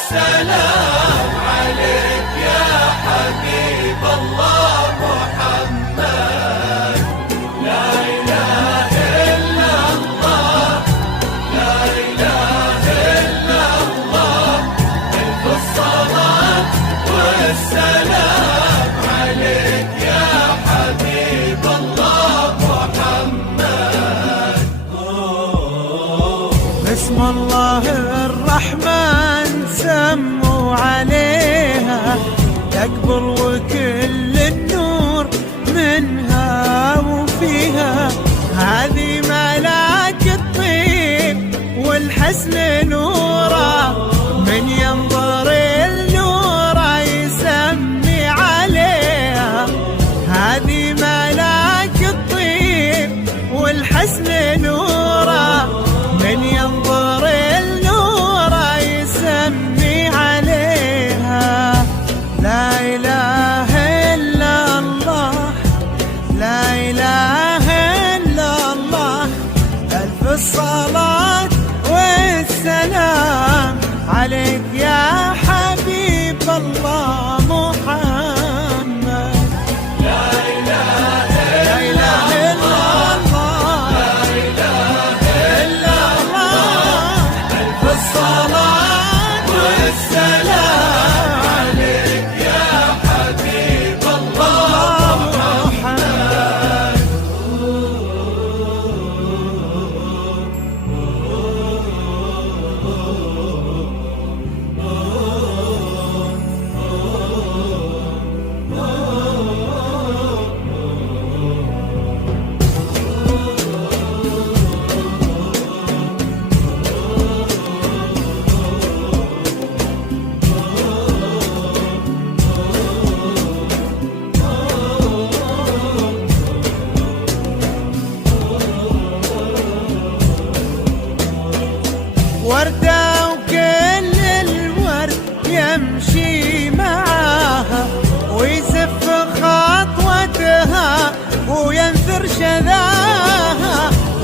والسلام عليك يا حبيب الله محمد. لا إله إلا الله، لا إله إلا الله، ألف الصلاة والسلام عليك يا حبيب الله محمد. بسم الله الرحمن سموا عليها تقبل وكل النور منها وفيها. هذه ملاك الطيب والحسن نورا، من ينظر النورا يسمي عليها. هذه ملاك الطيب والحسن نورا، من ينظر النورا يسمي عليها. لا إله إلا الله، لا إله إلا الله، ألف الصلاة والسلام عليك يا حبيب الله محمد. لا إله لا إله إلا الله، لا إله إلا الله، ألف الصلاة والسلام عليك يا حبيب الله محمد. وردة وكل الورد يمشي معاها، ويزف خطوتها وينثر شذاها.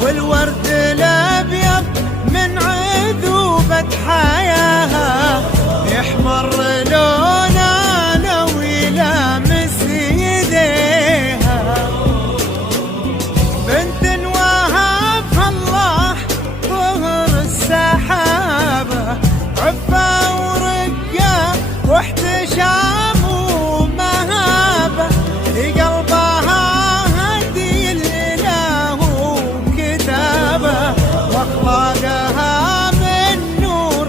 والورد الأبيض من عذوبة حياها، يحمر لونه لو يلامس يديها. بنت وهبها الله ظهر السحابة، عفة ورقة واحتشام ومهابة. قلبها هدي الإله وكتابه، واخلاقها من نور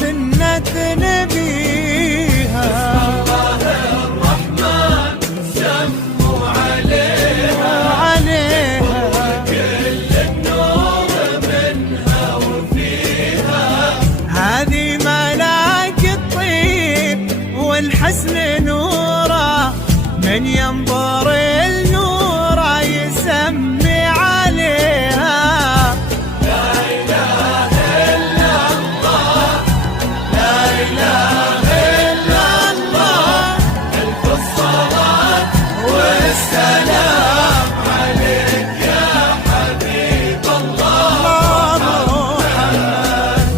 سنة نبيها. الله الرحمن سموا عليها، عليها كل النور منها وفيها. هذه ملاك الطيب والحسن نورا، من ينظر النورا يسمي عليها. لا إله إلا الله، لا إله إلا الله، ألف الصلاة والسلام عليك يا حبيب الله محمد.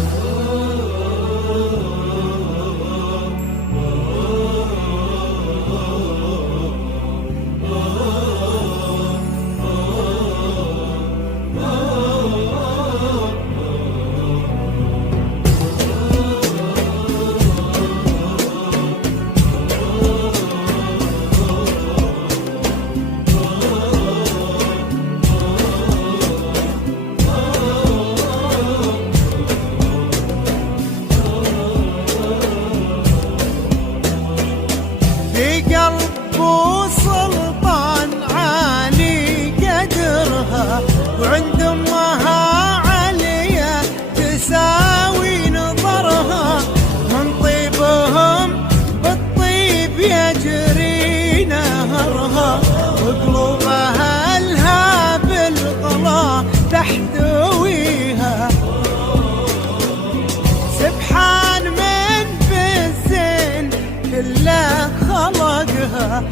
في قلبه سلطان عالي قدرها، وعند امها عليا تساوي نظرها. من طيبهم بالطيب يجري نهرها، وقلوبها لها بالغلا تحتويها. سبحان من في الزين كله خلقها،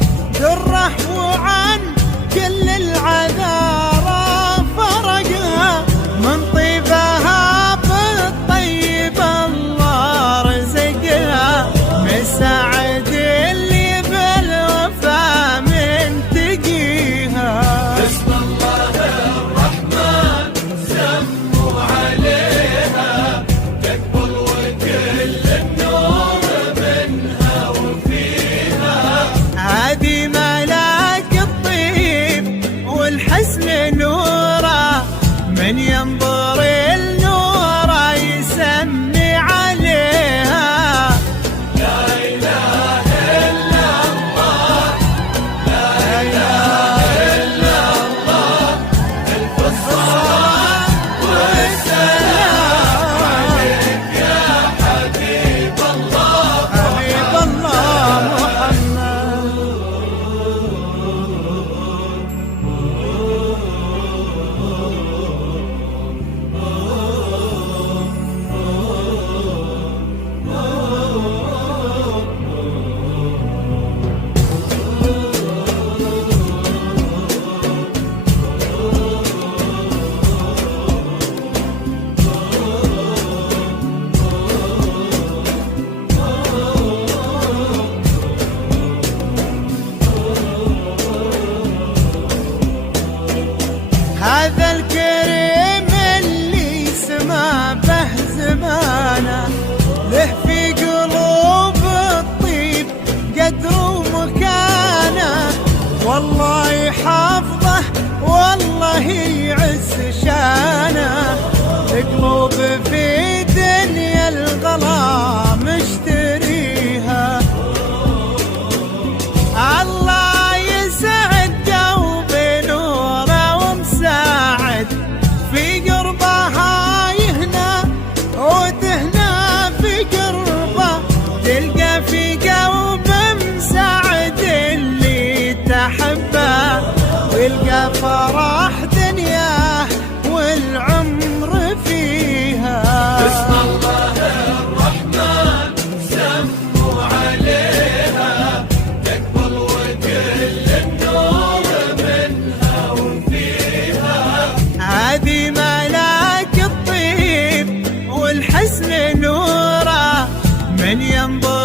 تلقى في قلب مساعد اللي تحبه، ويلقى فرح دنياه والعمر فيها. اسم الله الرحمن سموا عليها، تقبل وكل النور منها وفيها. هذه ملاك الطيب والحسن نوره، من ينظر